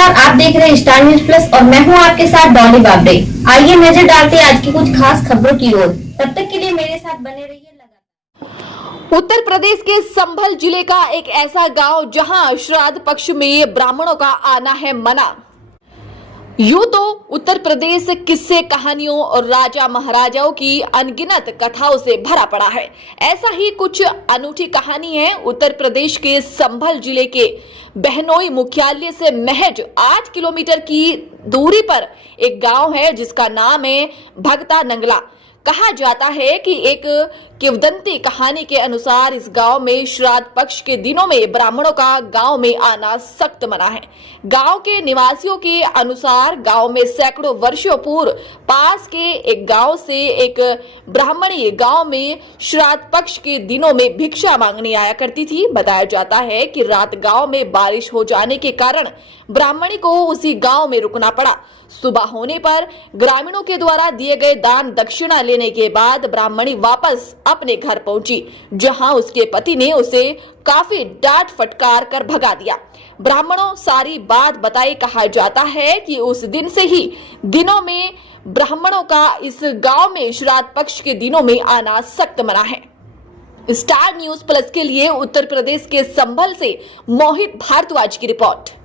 नमस्कार, आप देख रहे हैं स्टार न्यूज प्लस और मैं हूं आपके साथ डॉली बाबरे। आइए नजर डालते हैं आज की कुछ खास खबरों की ओर। तब तक के लिए मेरे साथ बने रहिए लगातार। उत्तर प्रदेश के संभल जिले का एक ऐसा गांव जहां श्राद्ध पक्ष में ब्राह्मणों का आना है मना। यूं तो उत्तर प्रदेश किस्से कहानियों और राजा महाराजाओं की अनगिनत कथाओं से भरा पड़ा है। ऐसा ही कुछ अनूठी कहानी है उत्तर प्रदेश के संभल जिले के बहनोई मुख्यालय से महज 8 किलोमीटर की दूरी पर एक गांव है जिसका नाम है भगता नंगला। कहा जाता है कि एक किंवदंती कहानी के अनुसार इस गांव में श्राद्ध पक्ष के दिनों में ब्राह्मणों का गांव में आना सख्त मना है। गांव के निवासियों के अनुसार गांव में सैकड़ों वर्षों पूर्व पास के एक गांव से एक ब्राह्मणी गांव में श्राद्ध पक्ष के दिनों में भिक्षा मांगने आया करती थी। बताया जाता है कि रात गांव में बारिश हो जाने के कारण ब्राह्मणी को उसी गांव में रुकना पड़ा। सुबह होने पर ग्रामीणों के द्वारा दिए गए दान दक्षिणा लेने के बाद ब्राह्मणी वापस अपने घर पहुंची, जहां उसके पति ने उसे काफी डांट फटकार कर भगा दिया। ब्राह्मणों सारी बात बताई। कहा जाता है कि उस दिन से ही दिनों में ब्राह्मणों का इस गांव में श्राद्ध पक्ष के दिनों में आना सख्त मना है। स्टार न्यूज प्लस के लिए उत्तर प्रदेश के संभल से मोहित भारद्वाज की रिपोर्ट।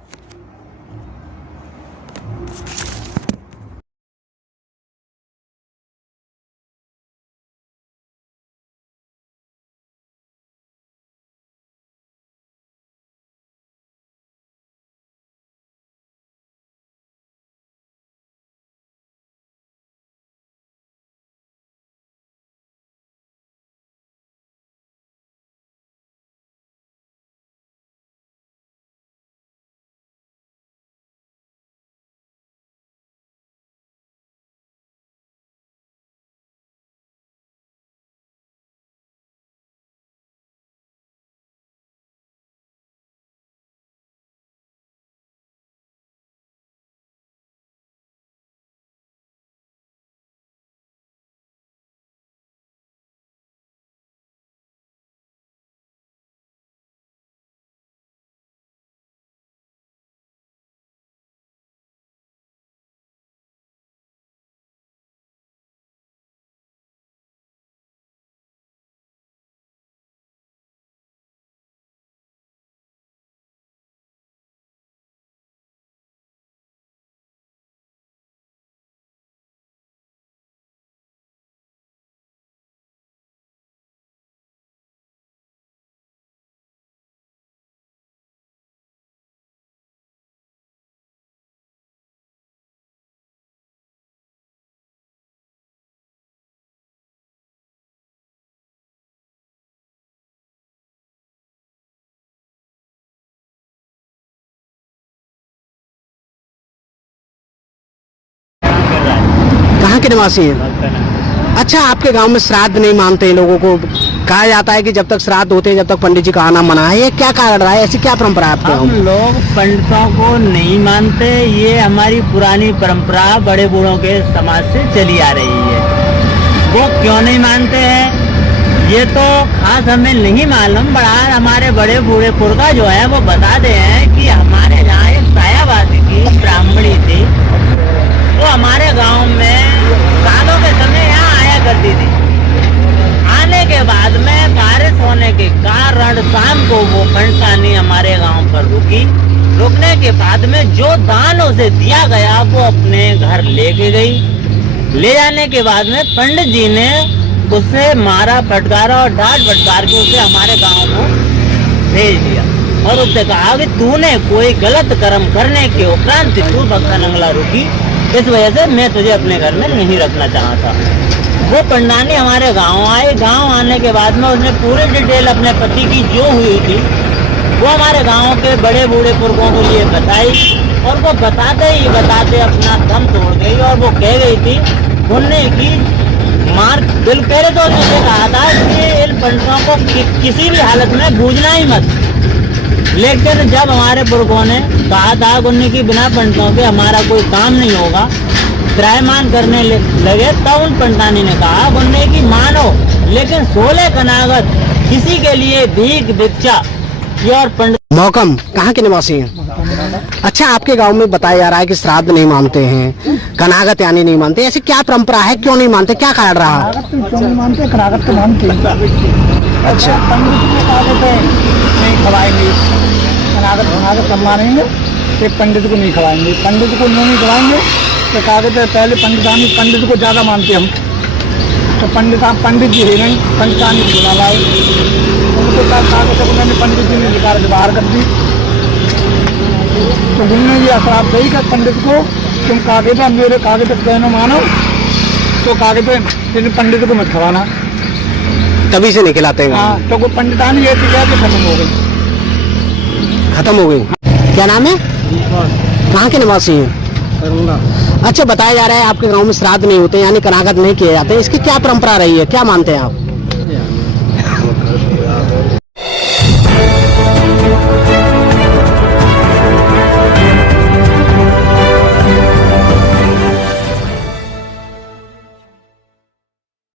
कहाँ के निवासी हैं? अच्छा, आपके गांव में श्राद्ध नहीं मानते हैं लोगों को। कहा जाता है कि जब तक श्राद्ध होते हैं जब तक पंडित जी का आना मना है। ये क्या कारण रहा है? ऐसी क्या परंपरा है आपके गांव हम में? लोग पंडितों को नहीं मानते। ये हमारी पुरानी परंपरा बड़े बूढ़ों के समाज से चली आ रही है। वो क्यों नहीं मानते हैं ये तो खास हमें नहीं मालूम। बड़ा हमारे बड़े बूढ़े पुरखा जो है वो बताते हैं कि हमारे यहाँ एक सायावादी की ब्राह्मणी थी। वो हमारे गांव में सालों के समय यहाँ आया करती थी। आने के बाद में बारिश होने के कारण शाम को वो पंडितानी हमारे गांव पर रुकी। रुकने के बाद में जो दान उसे दिया गया वो अपने घर लेके गई। ले जाने के बाद में पंडित जी ने उसे मारा फटकारा और डांट फटकार के उसे हमारे गांव को भेज दिया और उससे कहा कि तूने कोई गलत कर्म करने के उपरांत तू भगता नंगला रुकी, इस वजह से मैं तुझे अपने घर में नहीं रखना चाहता। वो पंडानी हमारे गांव आए। गांव आने के बाद में उसने पूरी डिटेल अपने पति की जो हुई थी वो हमारे गांव के बड़े बूढ़े पुरखों को लिए बताई और वो बताते ही बताते अपना दम तोड़ गई और वो कह गई थी उनने की मार दिल। पहले तो उसने कहा था कि इन पंडितों को किसी भी हालत में बूझना ही मत, लेकिन जब हमारे पुरखों ने कहा था उन्हें कि बिना पंडितों के हमारा कोई काम नहीं होगा, त्रायमान करने लगे, तब उन पंडितानी ने कहा उन्हें कि मानो लेकिन 16 कनागत किसी के लिए भीख भिक्षा प्योर पंडित। मोहकम कहाँ के निवासी हैं? अच्छा, आपके गांव में बताया जा रहा है कि श्राद्ध नहीं मानते हैं, कनागत यानी नहीं मानते, ऐसी क्या परंपरा है, क्यों नहीं मानते, क्या कारण रहा? क्यों नहीं मानते? कनागत तो मानते हैं। अच्छा, पंडित को कागज नहीं खवाएंगे, कनागत कनागत सब मानेंगे, एक पंडित को नहीं खवाएंगे। पंडित को नहीं खवाएंगे तो कागज पहले पंडित को ज्यादा मानते हम, तो पंडित जी है नहीं, पंडितानी बुला लाए, उनको कागज उन्होंने पंडित जी ने निकाल के बाहर कर दी। तो उन्होंने ये अपराध सही कर पंडित को, तुम कागज मेरे कागज कहना मानो, तो कागज पंडित को मत खवाना। तभी से नहीं खिलाते हैं। हाँ, तो वो पंडितानी ये थी कि खत्म हो गई। खत्म हो गई। क्या नाम है? कहाँ के निवासी हैं? अच्छा, बताया जा रहा है आपके गांव में श्राद्ध नहीं होते यानी कनागत नहीं किए जाते, इसकी क्या परंपरा रही है, क्या मानते हैं आप?